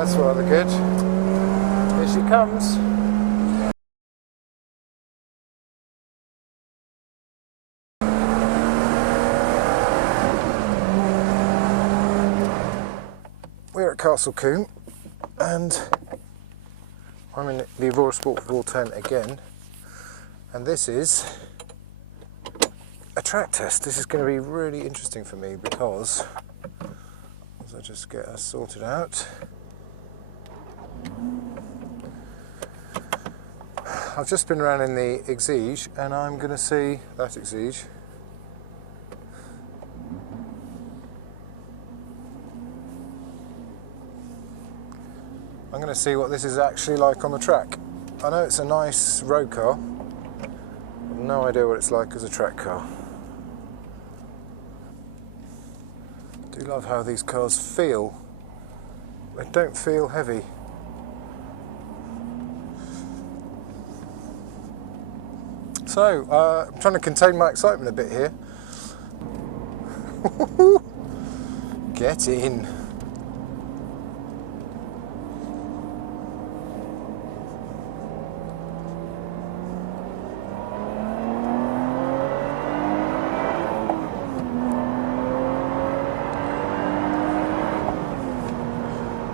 That's rather good. Here she comes. We're at Castle Combe and I'm in the Evora Sport 410 again, and this is a track test. This is going to be really interesting for me because, as I just get us sorted out, I've just been around in the Exige and I'm going to see that Exige. I'm going to see what this is actually like on the track. I know it's a nice road car, I've no idea what it's like as a track car. I do love how these cars feel. They don't feel heavy. So, I'm trying to contain my excitement a bit here. Get in.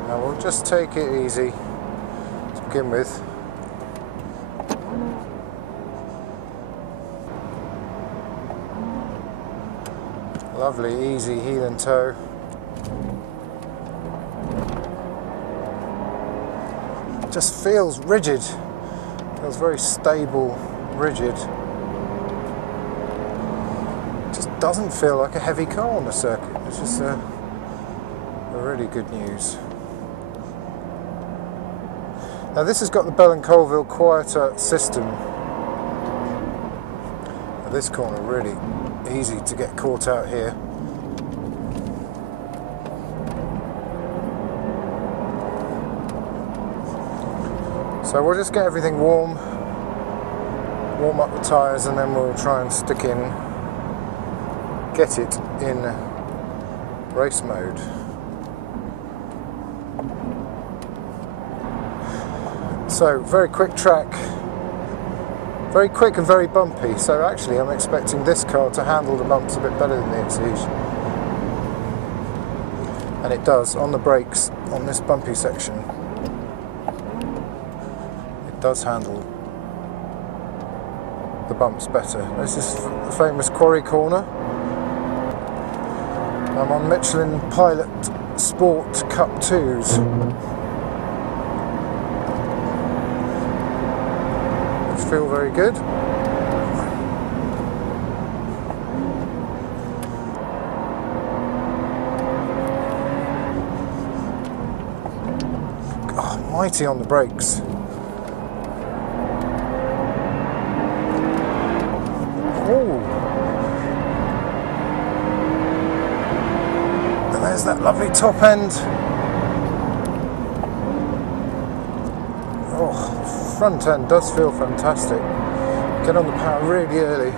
Now we'll just take it easy to begin with. Lovely, easy heel and toe. Just feels rigid. Feels very stable, rigid. Just doesn't feel like a heavy car on the circuit. It's just a really good news. Now this has got the Bell and Colville quieter system. Now this corner really easy to get caught out here. So we'll just get everything warm up the tyres, and then we'll try and get it in race mode. So very quick track. Very quick and very bumpy, so actually I'm expecting this car to handle the bumps a bit better than the Exige. And it does, on the brakes, on this bumpy section. It does handle the bumps better. This is the famous Quarry Corner. I'm on Michelin Pilot Sport Cup 2s. Feel very good. God, mighty on the brakes. Oh. And there's that lovely top end. Oh. Front end does feel fantastic. Get on the power really early.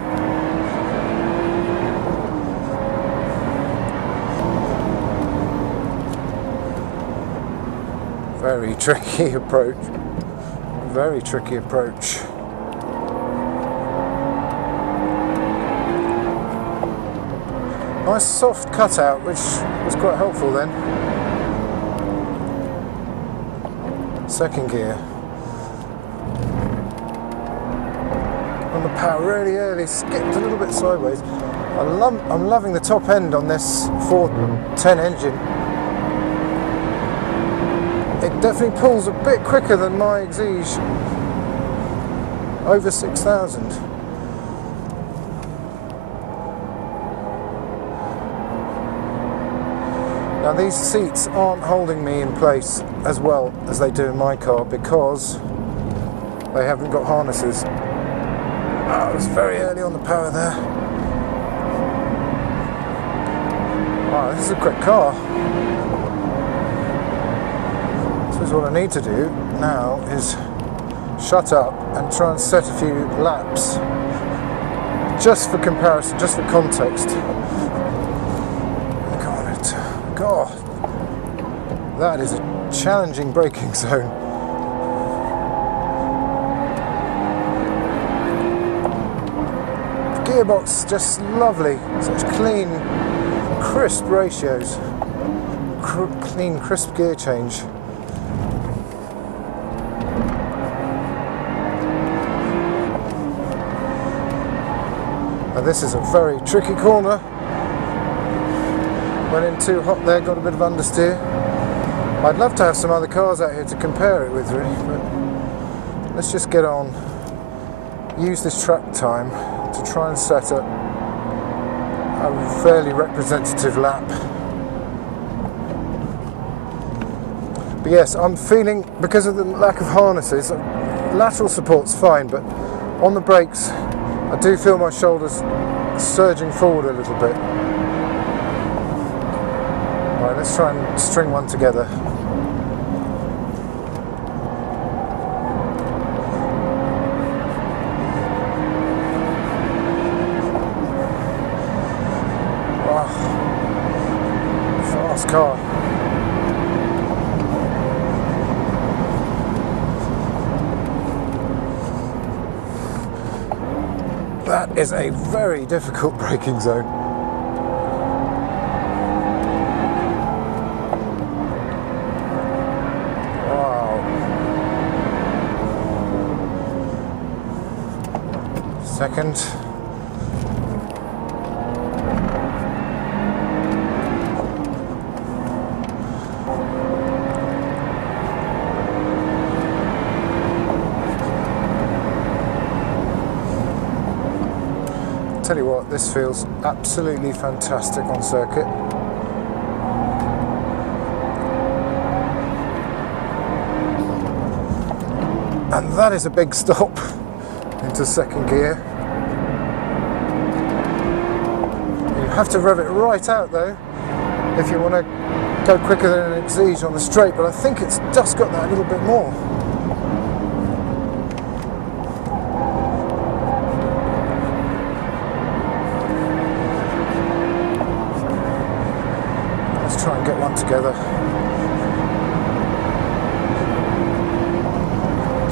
Very tricky approach. Very tricky approach. Nice soft cutout, which was quite helpful then. Second gear. On the power really early, skipped a little bit sideways. I'm loving the top end on this 410 engine. It definitely pulls a bit quicker than my Exige, over 6,000. Now these seats aren't holding me in place as well as they do in my car because they haven't got harnesses. Oh, it was very early on the power there. Wow, this is a quick car. So what I need to do now is shut up and try and set a few laps just for comparison, just for context. God, That is a challenging braking zone. The gearbox just lovely, such clean, crisp ratios, clean, crisp gear change. And this is a very tricky corner. Went in too hot there, got a bit of understeer. I'd love to have some other cars out here to compare it with, really, but let's just get on, use this track time to try and set up a fairly representative lap. But yes, I'm feeling, because of the lack of harnesses, lateral support's fine, but on the brakes I do feel my shoulders surging forward a little bit. Right, let's try and string one together. Oh, fast car. That is a very difficult braking zone. Wow. Second. Tell you what, this feels absolutely fantastic on circuit. And that is a big stop into second gear. You have to rev it right out though if you want to go quicker than an Exige on the straight, but I think it's just got that little bit more. Let's try and get one together.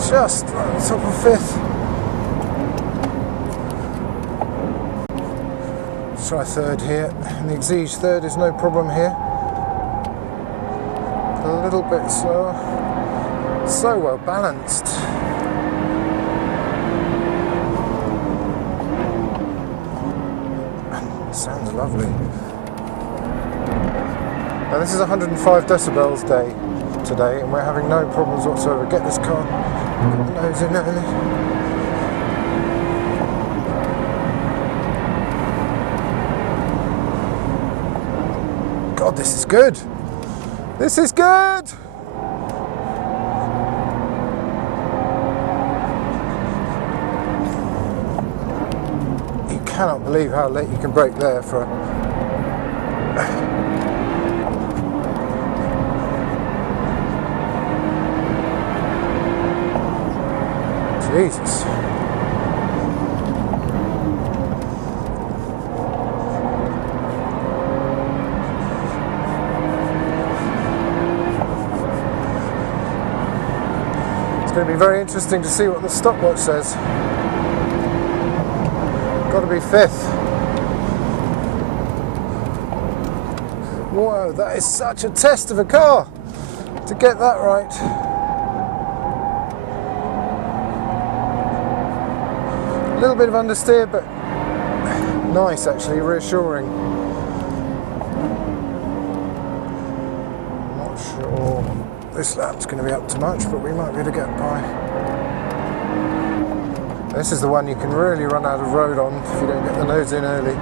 Just on the top of fifth. Let's try third here. And the Exige third is no problem here. A little bit slower. So well balanced. Sounds lovely. Now this is 105 decibels day today, and we're having no problems whatsoever. Get this car, got the nose in early. God, this is good. This is good. You cannot believe how late you can brake there for a Jesus. It's going to be very interesting to see what the stopwatch says. Got to be fifth. Whoa, that is such a test of a car to get that right. A little bit of understeer, but nice actually, reassuring. I'm not sure this lap's going to be up to much, but we might be able to get by. This is the one you can really run out of road on if you don't get the nose in early.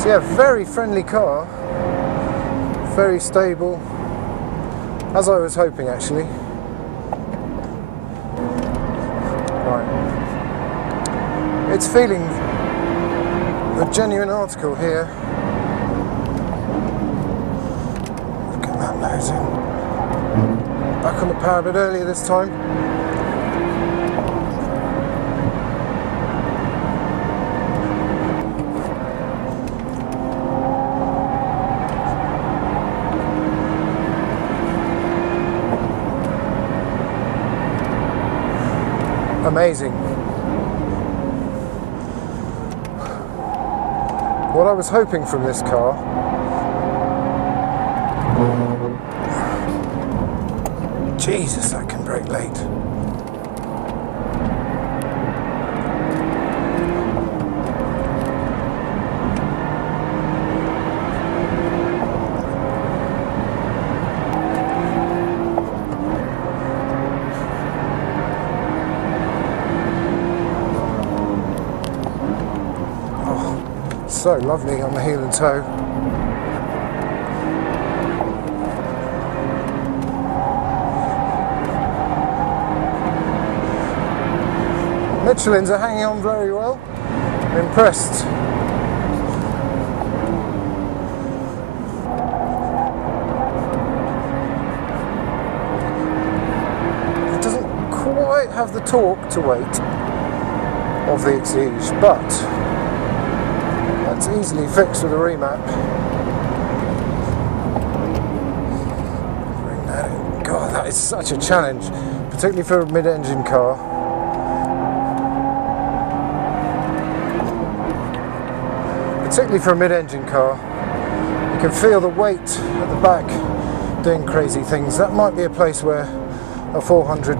So yeah, very friendly car, very stable, as I was hoping actually. It's feeling the genuine article here. Look at that nose in. Back on the power a bit earlier this time. amazing. What I was hoping from this car Jesus, that can brake late. Oh, so lovely on the heel and toe. Michelins are hanging on very well. I'm impressed. It doesn't quite have the torque to weight of the Exige, but that's easily fixed with a remap. Bring that in. God, that is such a challenge, particularly for a mid-engine car. Particularly for a mid-engine car, you can feel the weight at the back doing crazy things. That might be a place where a 400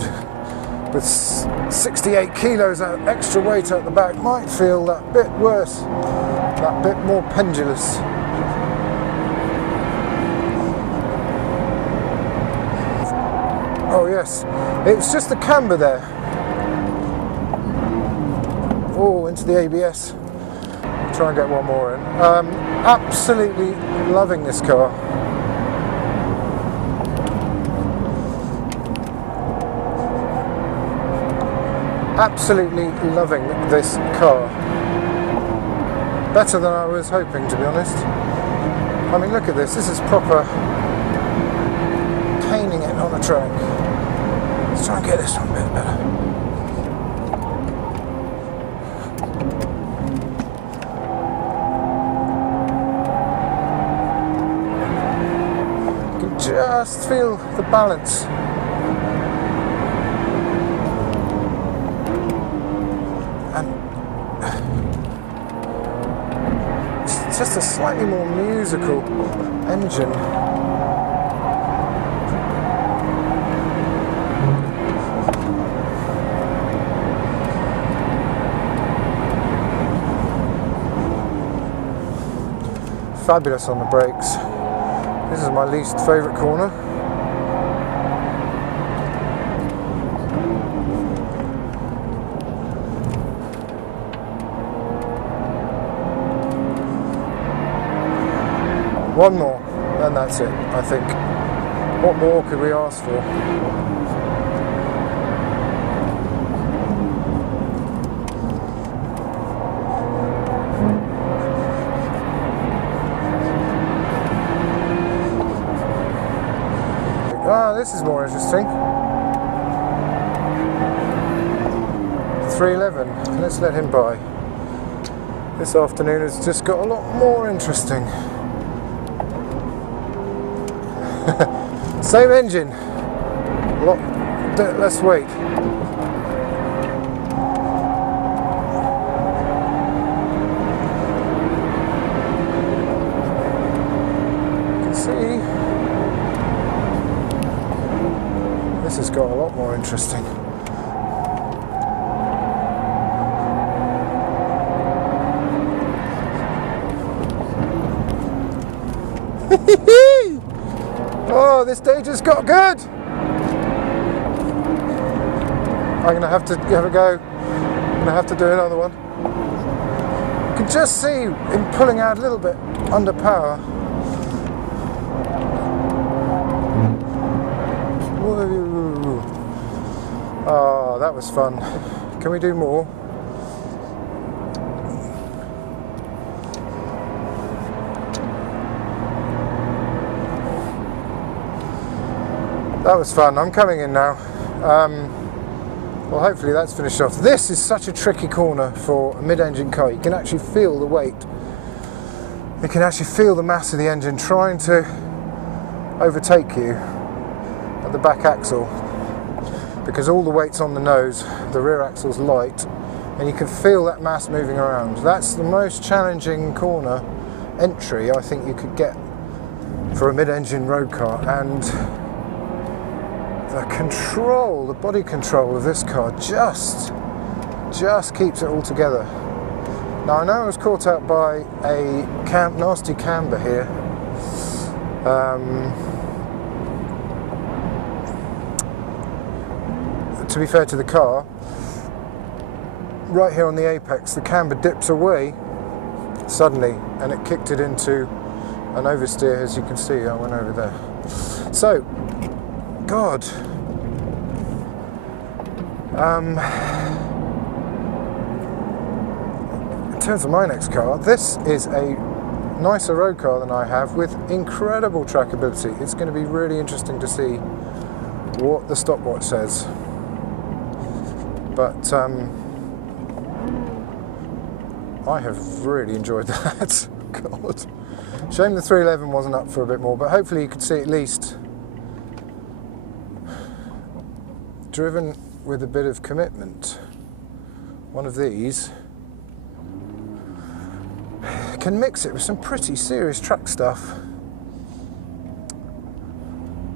with 68 kilos of extra weight at the back might feel that bit worse, that bit more pendulous. Oh yes, it's just the camber there. Oh, into the ABS. Try and get one more in. Absolutely loving this car. Absolutely loving this car. Better than I was hoping, to be honest. I mean, look at this. This is proper caning it on a track. Let's try and get this one a bit better. Just feel the balance. And it's just a slightly more musical engine. Fabulous on the brakes. This is my least favourite corner. One more, and that's it, I think. What more could we ask for? Ah, this is more interesting. 311. Let's let him by. This afternoon has just got a lot more interesting. Same engine. A lot less weight. You can see this has got a lot more interesting. Oh, this day just got good. I'm going to have to have a go. I'm going to have to do another one. You can just see him pulling out a little bit under power. Woo. Oh, that was fun. Can we do more? That was fun. I'm coming in now. Well, hopefully that's finished off. This is such a tricky corner for a mid-engine car. You can actually feel the weight. You can actually feel the mass of the engine trying to overtake you at the back axle. because all the weight's on the nose, the rear axle's light, and you can feel that mass moving around. That's the most challenging corner entry I think you could get for a mid-engine road car, and the control, the body control of this car just keeps it all together. Now I know I was caught out by a nasty camber here. To be fair to the car, right here on the apex, the camber dips away suddenly, and it kicked it into an oversteer, as you can see. I went over there. So, God. In terms of my next car, this is a nicer road car than I have, with incredible trackability. It's going to be really interesting to see what the stopwatch says. But I have really enjoyed that. God. Shame the 311 wasn't up for a bit more, but hopefully you could see at least driven with a bit of commitment. One of these can mix it with some pretty serious track stuff.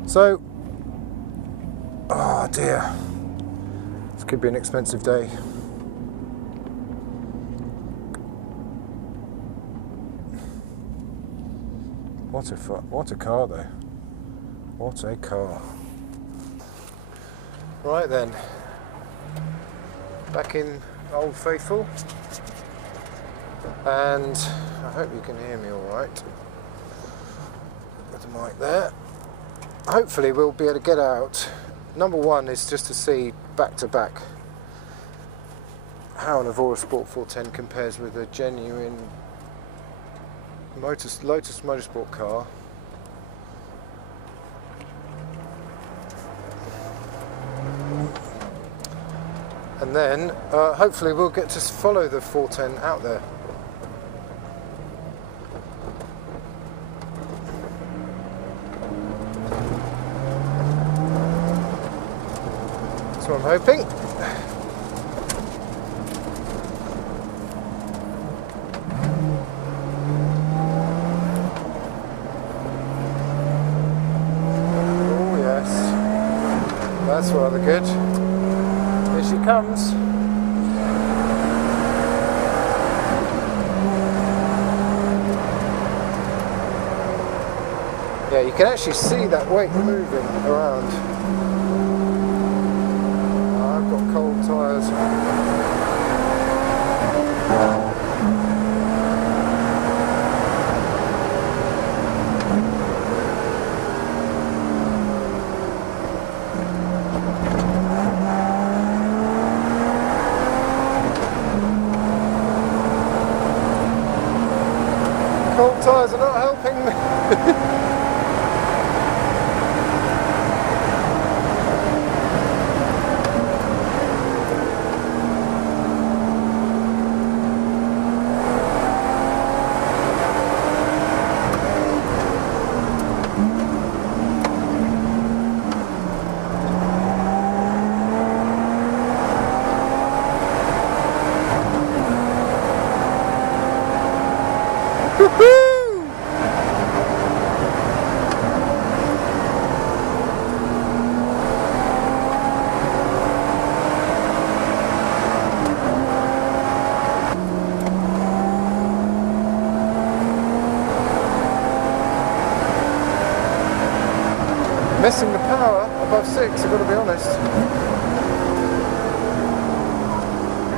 So, oh dear, this could be an expensive day. What a car though. What a car. Right then, back in Old Faithful, and I hope you can hear me alright with the mic there. Hopefully we'll be able to get out. Number one is just to see back to back how an Evora Sport 410 compares with a genuine Lotus Motorsport car. And then hopefully we'll get to follow the 410 out there. That's what I'm hoping. That's rather good. Here she comes. Yeah, you can actually see that weight moving around. I've got cold tyres. Cold tyres are not helping me. Missing the power above 6, I've got to be honest.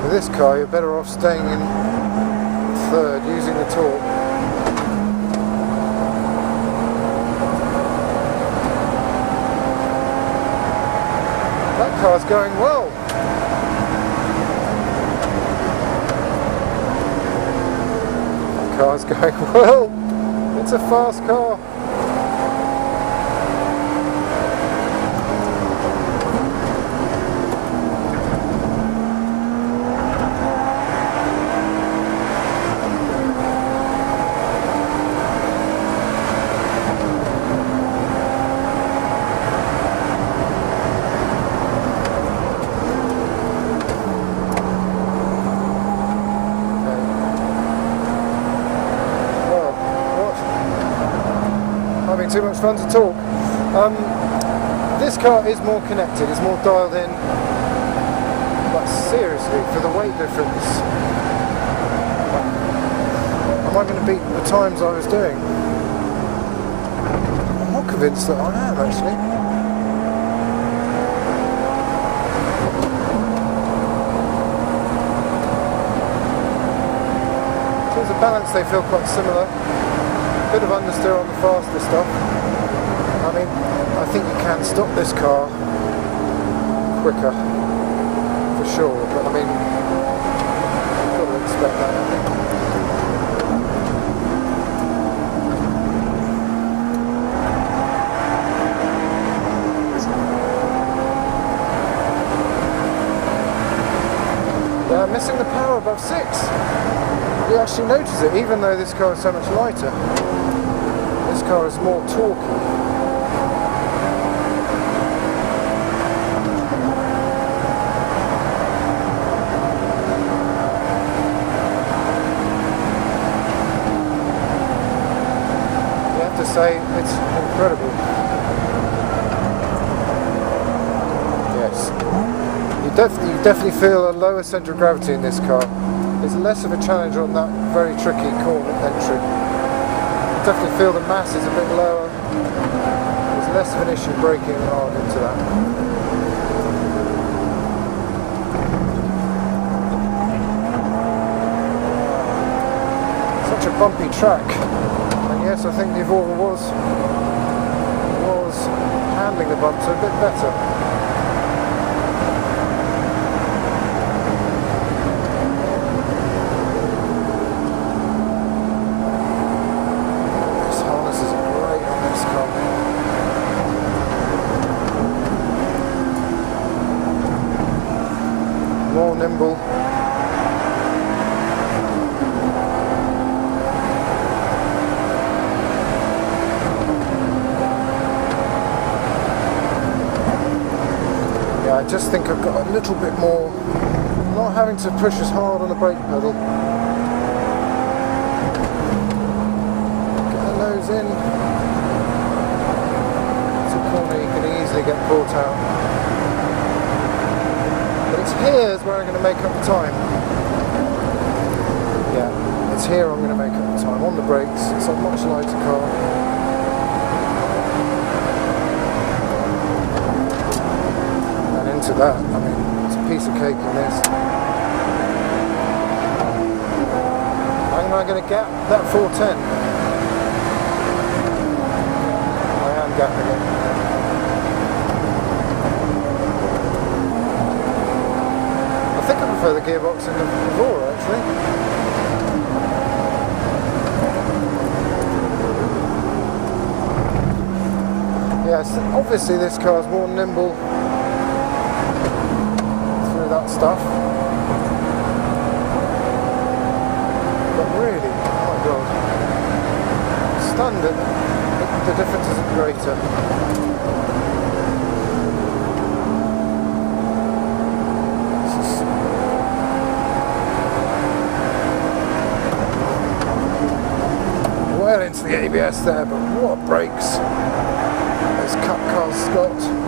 With this car, you're better off staying in third, using the torque. That car's going well. That car's going well. It's a fast car. having too much fun to talk. This car is more connected, it's more dialed in, but seriously, for the weight difference, am I going to beat the times I was doing? I'm not convinced that I am, actually. In terms of balance, they feel quite similar. Bit of understeer on the faster stuff. I mean, I think you can stop this car quicker, for sure, but I mean, you've got to expect that, I think. Yeah, missing the power above 6. You actually notice it, even though this car is so much lighter. This car is more torquey. Say it's incredible. Yes, you definitely feel a lower centre of gravity in this car. It's less of a challenge on that very tricky corner entry. You definitely feel the mass is a bit lower. There's less of an issue braking hard into that. Such a bumpy track. Yes, I think the Evora was handling the bumps a bit better. This harness is great on this car. More nimble. I just think I've got a little bit more, not having to push as hard on the brake pedal. Get the nose in. It's a corner you can easily get caught out. But it's here is where I'm going to make up the time. Yeah, it's here I'm going to make up the time. On the brakes, it's a much lighter car. To that, I mean, it's a piece of cake in this. How am I going to gap that 410? I am gapping it. I think I prefer the gearbox in the Evora, actually. Yes, obviously this car is more nimble. That stuff, but really, oh my god, stunned that the difference isn't greater. Well into the ABS there, but what brakes those Cup cars got.